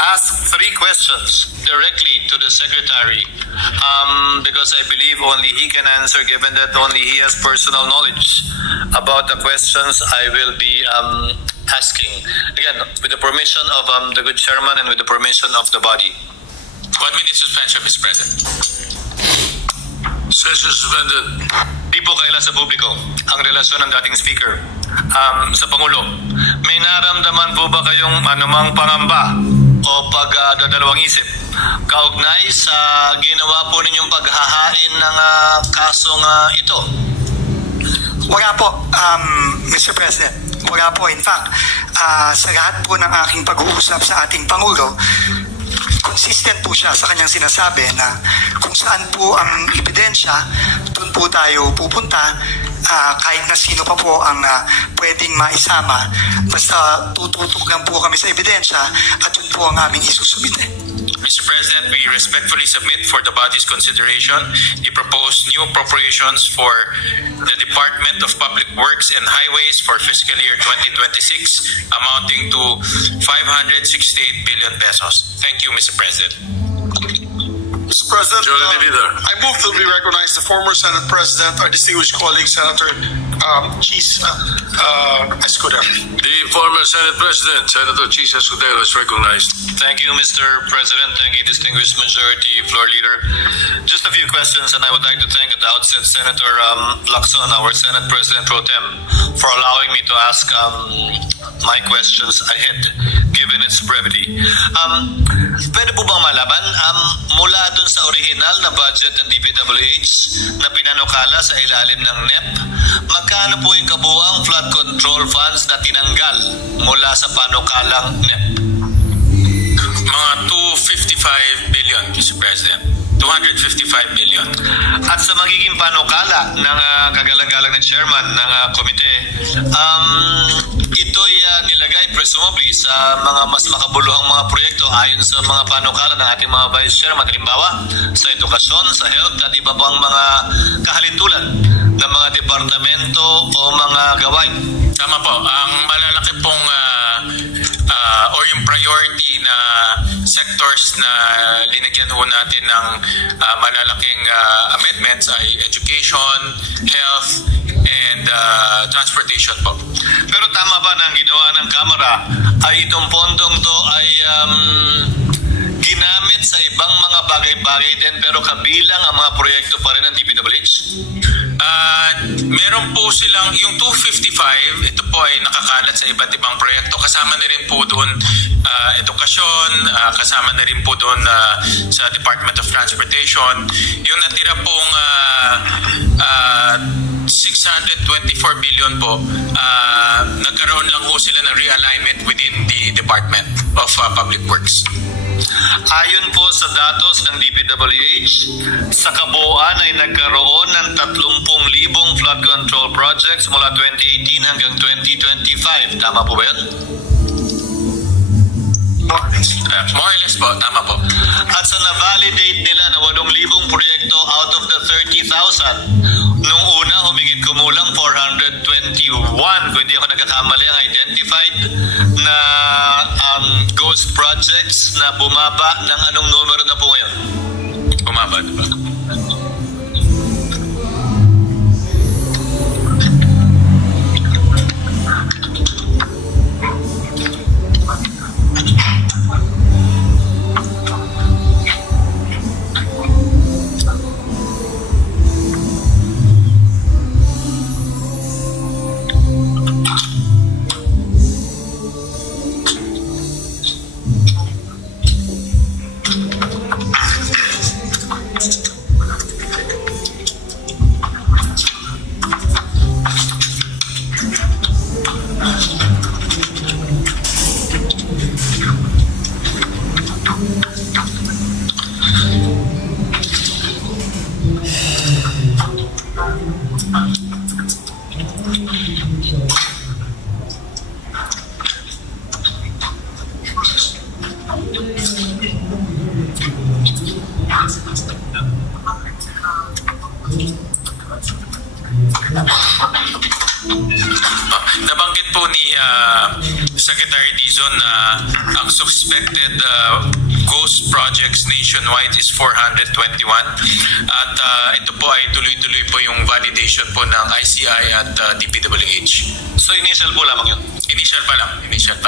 ask 3 questions directly to the Secretary because I believe only he can answer, given that only he has personal knowledge about the questions I will be asking. Again, with the permission of the good chairman and with the permission of the body. 1 minute suspension, Mr. President. Session suspended. Di po kaila sa publiko ang relasyon ng dating speaker sa Pangulo. May naramdaman po ba kayong anumang pangamba o pagdadalawang isip kaugnay sa ginawa po ninyong paghahain ng kasong ito? Wala po, Mr. President. Wala po. In fact, sa lahat po ng aking pag-uusap sa ating Pangulo, consistent po siya sa kanyang sinasabi na kung saan po ang ebidensya, doon po tayo pupunta, kahit na sino pa po ang pwedeng maisama. Basta tututok lang po kami sa ebidensya at yun po ang aming isusubite. Mr. President, we respectfully submit for the body's consideration the proposed new appropriations for the Department of Public Works and Highways for fiscal year 2026 amounting to 568 billion pesos. Thank you, Mr. President. Mr. President, I move that we recognize the former Senate President, our distinguished colleague, Senator Chis Escudero. The former Senate President, Senator Chis Escudero, is recognized. Thank you, Mr. President. Thank you, distinguished majority floor leader. Just a few questions, and I would like to thank at the outset Senator Lacson, our Senate President Pro Tem, for allowing me to ask my questions ahead, given its brevity. Pwede po bang malaman, mula dun sa original na budget ng DPWH na pinanukala sa ilalim ng NEP, magkano po yung kabuuang flood control funds na tinanggal mula sa panukalang NEP? Mga 255 billion, Mr. President. 255 billion. At sa magiging panukala ng kagalang-galang na chairman ng komite, ito'y nilagay presumably sa mga mas makabuluhang mga proyekto ayon sa mga panukala ng ating mga vice chairman. Halimbawa, sa edukasyon, sa health, at iba pang mga kahalintulan ng mga departamento o mga gawain. Tama po. Ang malalaki pong or yung priority na sectors na linagyan ho natin ng malalaking amendments ay education, health, and transportation po. Pero tama ba na ang ginawa ng Kamara ay itong pondong to ay ginamit sa ibang mga bagay-bagay din pero kabilang ang mga proyekto pa rin ng DPWH? Meron po silang, yung 255, ito po ay nakakalat sa iba't ibang proyekto. Kasama na rin po doon edukasyon, kasama na rin po doon sa Department of Transportation. Yung natira pong 624 billion po, nagkaroon lang po sila ng realignment within the Department of Public Works. Ayon po sa datos ng DPWH, sa kabuuan ay nagkaroon ng 30,000 flood control projects mula 2018 hanggang 2025. Tama po ba yun? More or less po, tama po. At sa na-validate nila na 8,000 proyekto out of the 30,000, nung una humigit kumulang 421, kung hindi ako nagkakamali, ang identified na ghost projects na bumaba ng anong numero na po ngayon? Bumaba, diba? Secretary Dizon na ang suspected ghost projects nationwide is 421 at ito po ay tuloy-tuloy po yung validation po ng ICI at DPWH. So initial po lamang yun? Initial pa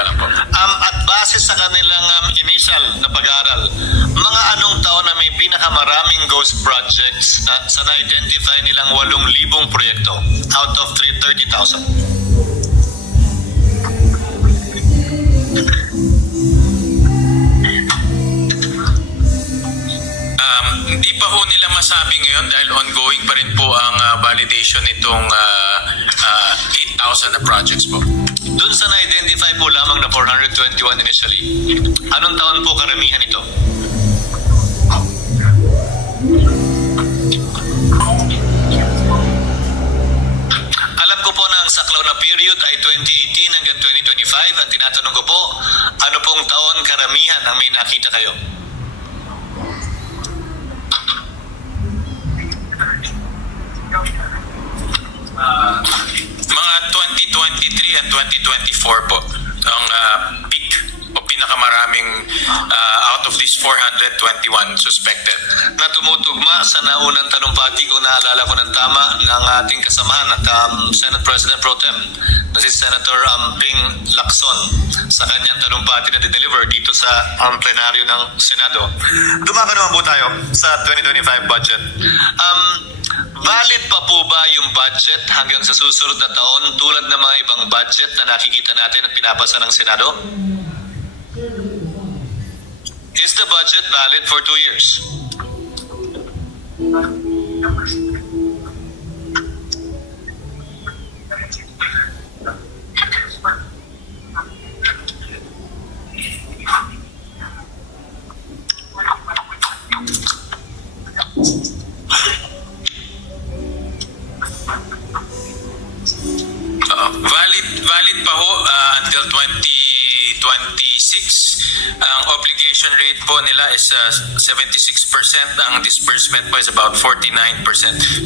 lang po. At base sa kanilang initial na pag-aaral, mga anong taon na may pinakamaraming ghost projects na sa na-identify nilang 8,000 proyekto out of 30,000? Hindi pa ho nila masabi ngayon dahil ongoing pa rin po ang validation nitong 8,000 na projects po. Doon sa na-identify po lamang na 421 initially, anong taon po karamihan ito? Alam ko po na ang saklaw na period ay 2018 hanggang 2025. Ang tinatanong ko po, ano pong taon karamihan ang may nakita kayo? Mga 2023 and 2024 po ang peak o pinakamaraming out of these 421 suspected. Na tumutugma sa naunang talumpati, kung naalala ko ng tama, ng ating kasamahan at Senate President Pro Tem na si Senator Ping Lacson sa kanyang talumpati na dineliver dito sa plenaryo ng Senado. Dumako naman po tayo sa 2025 budget. Valid pa po ba yung budget hanggang sa susunod na taon tulad ng mga ibang budget na nakikita natin at pinapasa ng Senado? Is the budget valid for 2 years? Valid pa ho until 2026. Ang obligation rate po nila is 76%. Ang disbursement po is about 49%.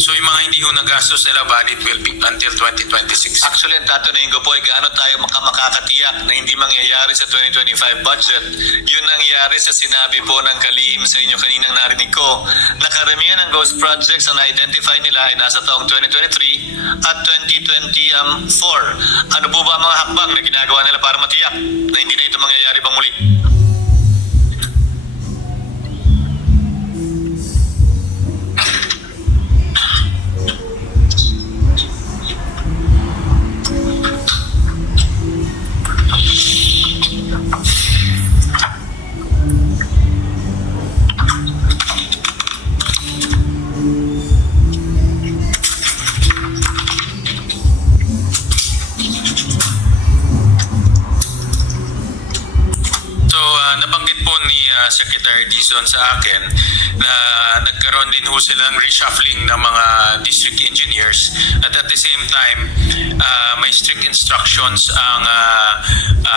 So yung mga hindi ho nagastos nila valid will be until 2026. Actually, ang tatanungin ko po ay gaano tayo makakatiyak na hindi mangyayari sa 2025 budget yun nangyari sa sinabi po ng kalihim sa inyo kaninang narinig ko na karamihan ng ghost projects na na-identify nila ay nasa taong 2023 at 2024. Ano po ba ang mga hakbang na ginagawa nila para matiyak na hindi na ito mangyayari pang muli? Secretary Dizon sa akin na nagkaroon din ho silang reshuffling ng mga district engineers at the same time may strict instructions ang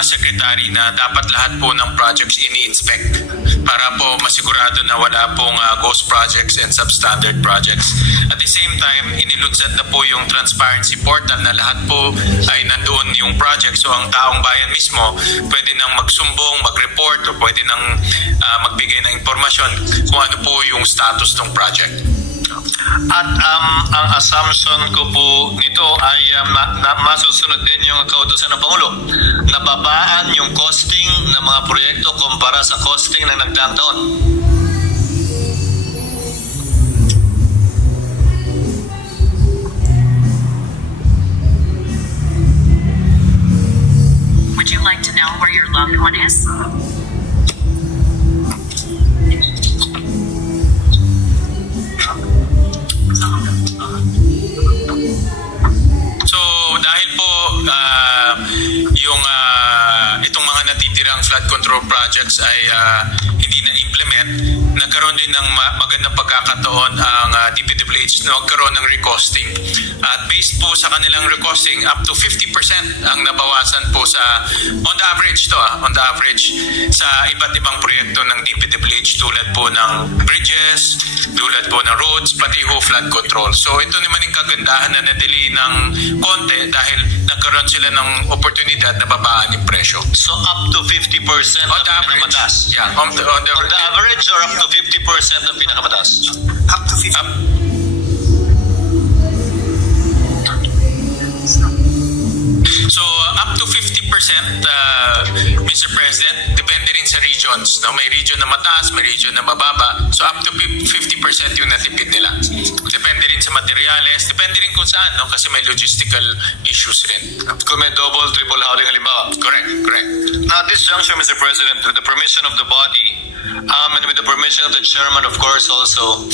secretary na dapat lahat po ng projects ini-inspect para po masigurado na wala pong ghost projects and substandard projects. At the same time, inilunsad na po yung transparency portal na lahat po ay nandoon yung project. So ang taong bayan mismo pwede nang magsumbong, mag-report o pwede nang magbigay ng impormasyon kung ano po yung status ng project. At ang assumption ko po nito ay masusunod din yung kautusan ng Pangulo na babaan yung costing ng mga proyekto kumpara sa costing ng nagdaang taon. Would you like to know where your loved one is? So dahil po yung itong mga natitirang flood control projects ay hindi na implement, nagkaroon din ng magandang pagkakataon ang DPWH na magkaroon ng recosting. At based po sa kanilang recosting, up to 50% ang nabawasan po sa, on the average sa iba't ibang proyekto ng DPWH tulad po ng bridges, tulad po ng roads, pati ho flood control. So ito naman yung kagandahan na na-delay ng konti dahil nagkaroon sila ng oportunidad na babaan yung presyo. So up to 50% On the ang average. pinakamataas? Yeah, on the Average or up to 50% ang pinakamataas? Up to 50. So up to 50%, Mr. President, depende rin sa regions. No? May region na mataas, may region na mababa. So up to 50% yung natipid nila. Depende rin sa materials, depende rin kung saan, no? Kasi may logistical issues rin. Kung may double, triple howling halimbawa. Correct. Now at this juncture, Mr. President, with the permission of the body, and with the permission of the chairman, of course, also,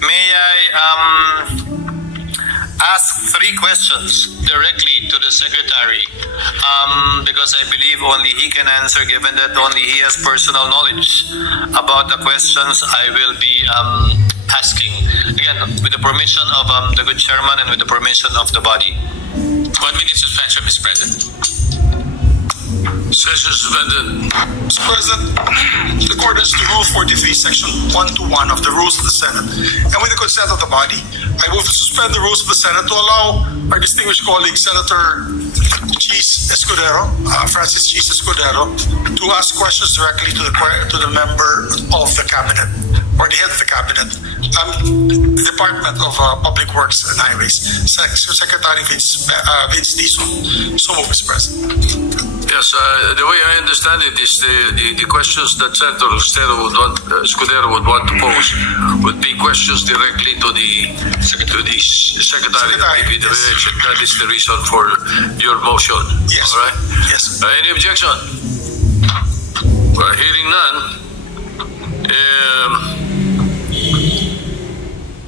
may I ask 3 questions directly to the secretary, because I believe only he can answer, given that only he has personal knowledge about the questions I will be asking. Again, with the permission of the good chairman and with the permission of the body. 1 minute suspension, Mr. President. Session suspended. Mr. President, in accordance to Rule 43, Section 121 of the Rules of the Senate, and with the consent of the body, I move to suspend the rules of the Senate to allow our distinguished colleague, Senator Francis Cheese Escudero, to ask questions directly to the member of the cabinet, or the head of the cabinet, the Department of Public Works and Highways, Secretary Vince Dizon. So move, Mr. President. Yes, the way I understand it is the questions that Senator Escudero would want to pose would be questions directly to the Secretary of DPWH. That is the reason for your motion. Yes. All right? Yes. Any objection? Well, hearing none,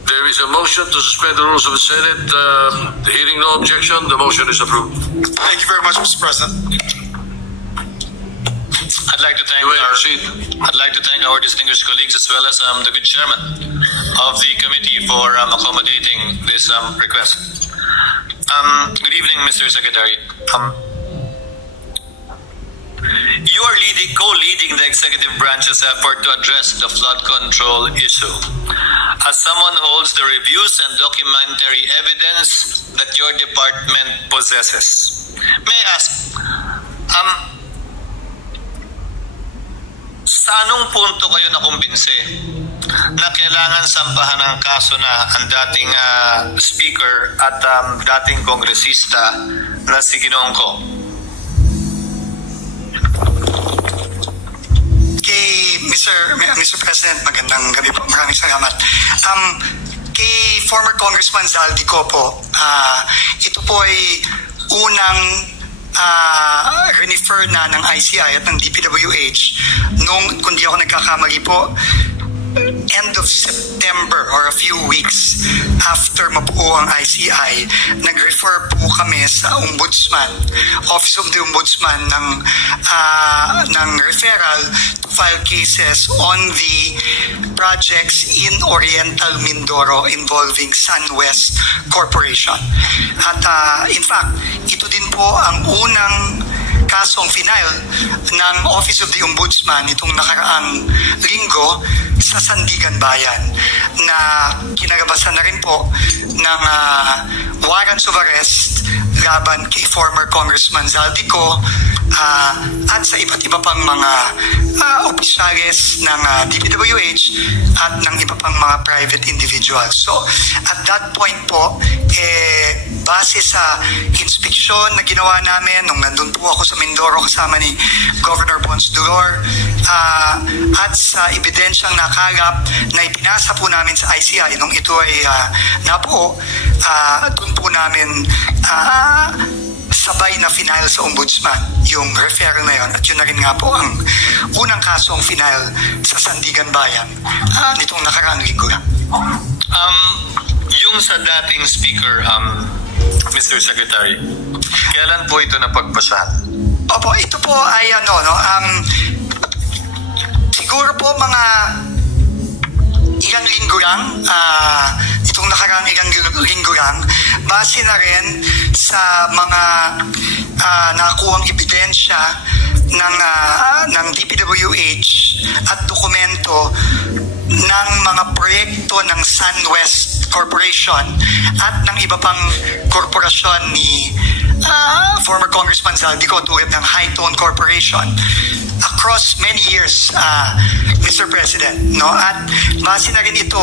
there is a motion to suspend the rules of the Senate. Hearing no objection, the motion is approved. Thank you very much, Mr. President. I'd like to thank You may proceed. I'd like to thank our distinguished colleagues as well as the good chairman of the committee for accommodating this request. Good evening, Mr. Secretary. You are co-leading the executive branch's effort to address the flood control issue. As someone who holds the reviews and documentary evidence that your department possesses, may I ask, sa anong punto kayo nakumbinse na kailangan sampahan ng kaso na ang dating speaker at dating kongresista na si Ginoong Ko? Kay Mr. President, magandang gabi po. Maraming salamat. Kay former Congressman Zaldico po, ito po ay unang refer na ng ICI at ng DPWH nung, kung di ako nagkakamali po, end of September or a few weeks after mabuo ang ICI, nag-refer po kami sa Ombudsman, Office of the Ombudsman ng referral to file cases on the projects in Oriental Mindoro involving SunWest Corporation. At in fact, ito din po ang unang kasong final ng Office of the Ombudsman itong nakaraang linggo sa Sandigan Bayan na kinagabasan na rin po ng warrants of arrest laban kay former Congressman Zaldico at sa iba't iba pang mga opisyales ng DPWH at ng iba pang mga private individuals. So at that point po, base sa inspeksyon na ginawa namin nung nandun po ako sa Mindoro kasama ni Governor Bons Duror at sa ebidensyang nakalap na ipinasa po namin sa ICI nung ito ay nabuo, dun po namin sabay na final sa Ombudsman yung referral na yun, at yun na rin nga po ang unang kasong final sa Sandigan Bayan nitong nakaraang linggo lang. Yung sa dating speaker, Mr. Secretary, kailan po ito napagpasahan? Opo, ito po ay siguro po mga lang, itong nakarang ilang linggo lang, base na rin sa mga nakuhang ebidensya ng DPWH at dokumento ng mga proyekto ng SunWest Corporation at ng iba pang korporasyon ni former Congressman Zaldico tulad ng High Tone Corporation across many years, Mr. President, no? At base na rin ito